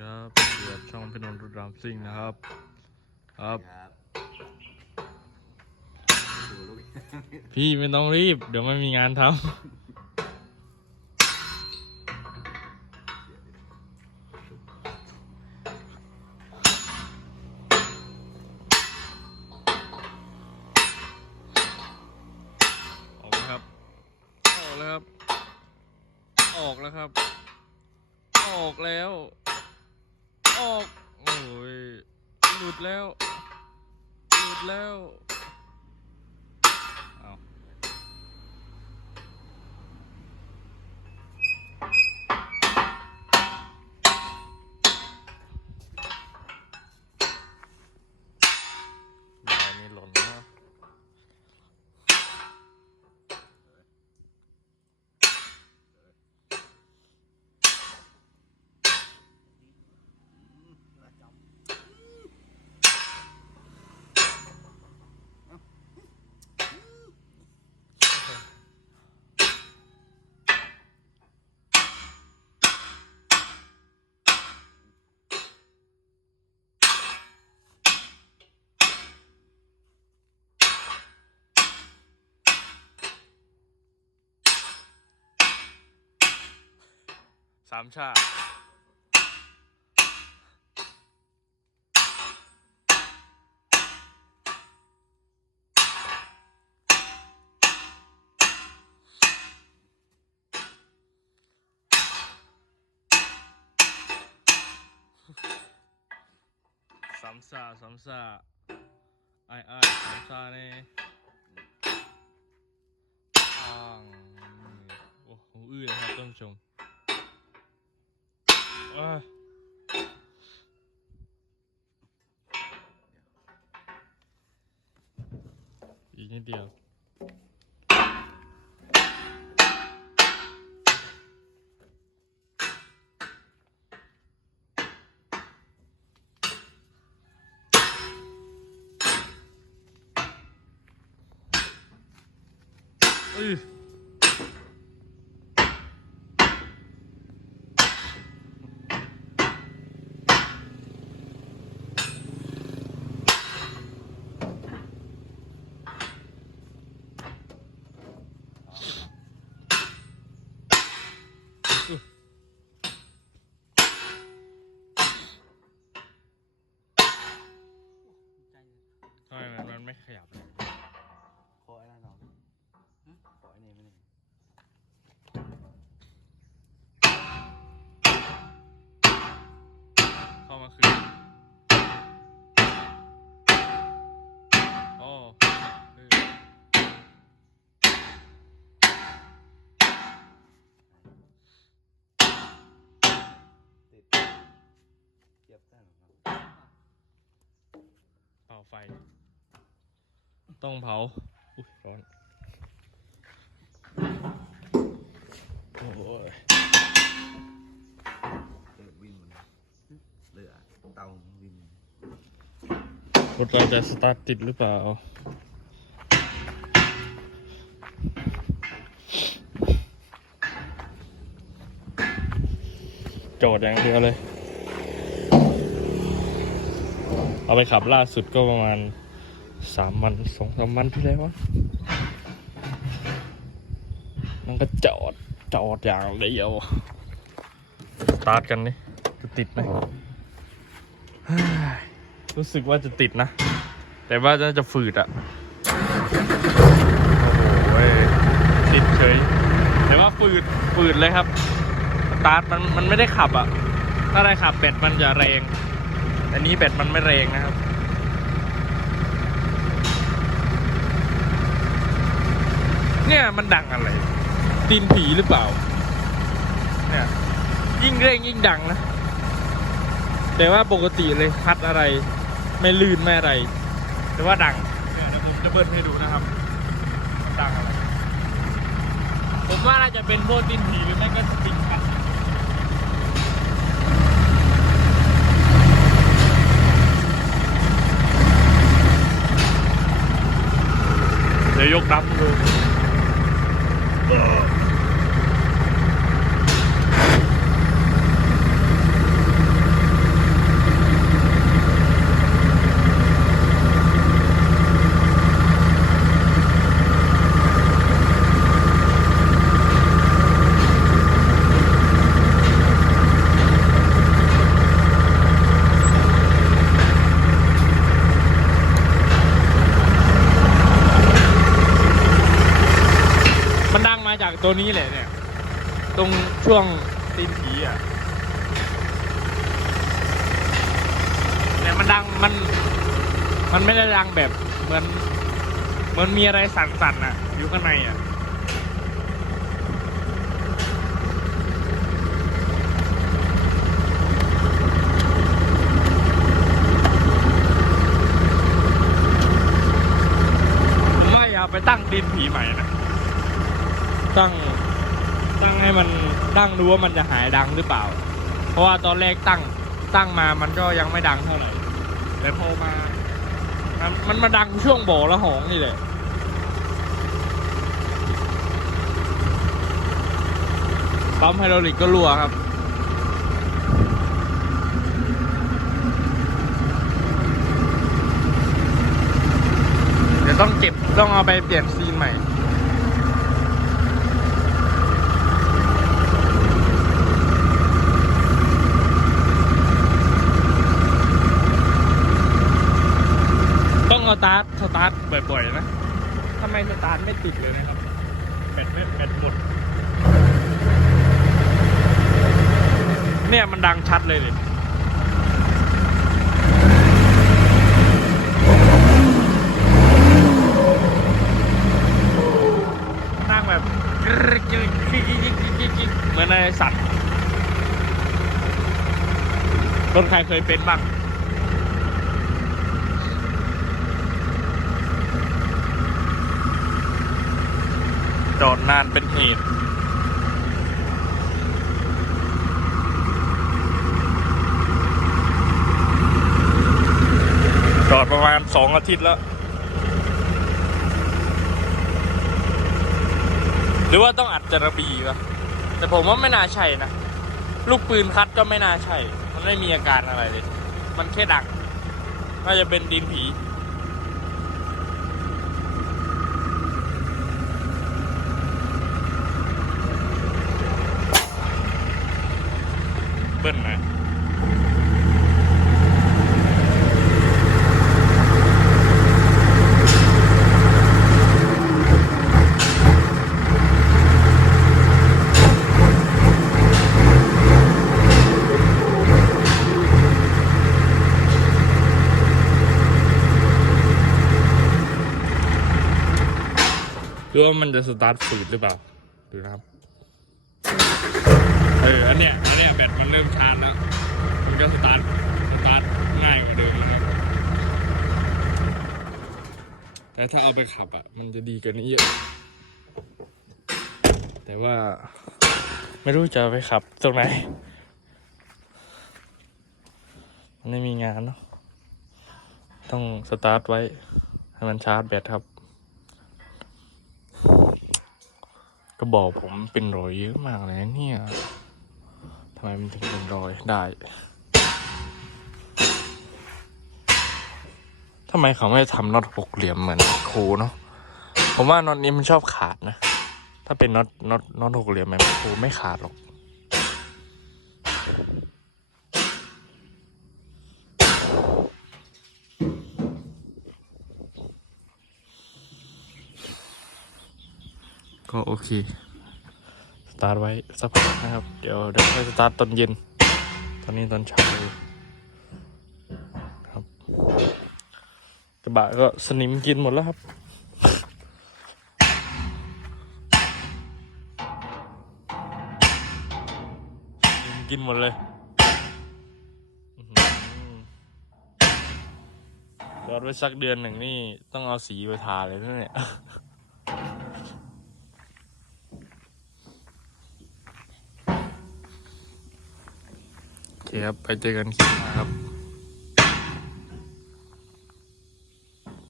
ครับอยู่กับช่องพี่นนท์รุดรามซิ่งนะครับครับ ครับ ดูลูกพี่ไม่ต้องรีบ เดี๋ยวไม่มีงานทำออกแล้วครับ ออกแล้วครับ ออกแล้วครับ ออกแล้ว ออก โอ้ย หลุด แล้วหลุดแล้ว สามชาติสามซาสามซาไอ้ไอ้ายสามซาเนี่ยอ่างโอ้โหอื้อเลยครับท่านผู้ชม อะอีกนิดเดียว อือ ทำไมมันมันไม่ข ยับเลยขอไอ้นั่นหน่อยขอไอ้นี่ไม่นี่เข้ามาคืนอ๋อเออติดเทียบได้หรอครับเผาไฟ ต้องเผา อุ้ยร้อน โอ้ยเติดวินหมดเลยเหลือเตาวินรถเราจะสตาร์ทติดหรือเปล่าโจทย์อย่างเดียวเลย เอาไปขับล่าสุดก็ประมาณ สามวันสองสามวันที่แล้ววะมันก็จอดจอดอย่างเดียวสตาร์ทกันนี่จะติดไหมเฮ้ยรู้สึกว่าจะติดนะ แต่ว่าน่าจะฝืดอะโอ้โหติดเฉย แต่ว่าฝืดฝืดเลยครับสตาร์ทมันมันไม่ได้ขับอะถ้าได้ขับแบตมันจะแรงแต่นี้แบตมันไม่แรงนะครับ เนี่ยมันดังอะไร ตีนผีหรือเปล่า เนี่ย ยิ่งเร่งยิ่งดังนะ แต่ว่าปกติเลยคัดอะไร ไม่ลื่นไม่อะไร แต่ว่าดังเนี่ยเดี๋ยวผมจะเบิดให้ดูนะครับมันดังอะไร ผมว่าน่าจะเป็นพวกตีนผีหรือไม่ก็สปริงคัดเดี๋ยวยกดับดู โตัวนี้แหละเนี่ย ตรงช่วงตีนผีอะเนี่ยมันดังมัน มันไม่ได้ดังแบบเหมือน เหมือนมีอะไรสั่นๆอะ อยู่ข้างในอะไม่เอาไปตั้งดินผีใหม่นะ ตั้งตั้งให้มันตั้งดูว่ามันจะหายดังหรือเปล่า เพราะว่าตอนแรกตั้งตั้งมามันก็ยังไม่ดังเท่าไหร่แต่พอมามันมันมาดังช่วงโบละหองนี่แหละปั๊มไฮดรอลิกก็รั่วครับเดี๋ยวต้องเก็บต้องเอาไปเปลี่ยนซีนใหม่ ต้องเอาสตาร์ทสตาร์ท บ่อยๆนะทำไมสตาร์ทไม่ติดเลยนะครับแบตไม่แบตหมด เนี่ยมันดังชัดเลยดิดังแบบกรึ๊กกรึ๊กกรึ๊กกรึ๊กกรึ๊กกรึ๊กกรึ๊กเหมือนอะไรสัตว์คนใครเคยเป็นบ้าง จอด นานเป็นเหตุจอดประมาณสองอาทิตย์แล้ว หรือว่าต้องอัดจระบีวะแต่ผมว่าไม่น่าใช่นะ ลูกปืนคัดก็ไม่น่าใช่ มันไม่มีอาการอะไรเลย มันแค่ดังน่าจะเป็นดินผี เบิ้ลน่อยดูว่ามันจะสตาร์ทฝืดหรือเปล่า ดูนะครับ เออ อันเนี้ย อันเนี้ยแบตมันเริ่มชาร์จแล้ว มันก็สตาร์ท สตาร์ทง่ายกว่าเดิมนะครับแต่ถ้าเอาไปขับอะ มันจะดีกว่านี้เยอะ แต่ว่าไม่รู้จะไปขับตรงไหน มันไม่มีงานเนาะ ต้องสตาร์ทไว้ ให้มันชาร์จแบตครับ ก็บอกผมเป็นรอยเยอะมากเลยเนี่ย ทำไมมันถึงเป็นรอยได้ทำไมเขาไม่ทำน็อตหกเหลี่ยมเหมือนโคเนาะผมว่าน็อตนี้มันชอบขาดนะ ถ้าเป็นน็อตน็อตน็อตหกเหลี่ยมแบบโคไม่ขาดหรอกก็โอเค ตาร์ทไว้สักพักนะครับ เดี๋ยวเดี๋ยวค่อยสตาร์ทตอนเย็น ตอนนี้ตอนเช้าเลยครับกระบะก็สนิมกินหมดแล้วครับกินหมดเลยอื้อหือจอดไว้สักเดือนหนึ่งนี่ต้องเอาสีไปทาเลยนะเนี่ย ครับ ไปเจอกันคลิปหน้าครับ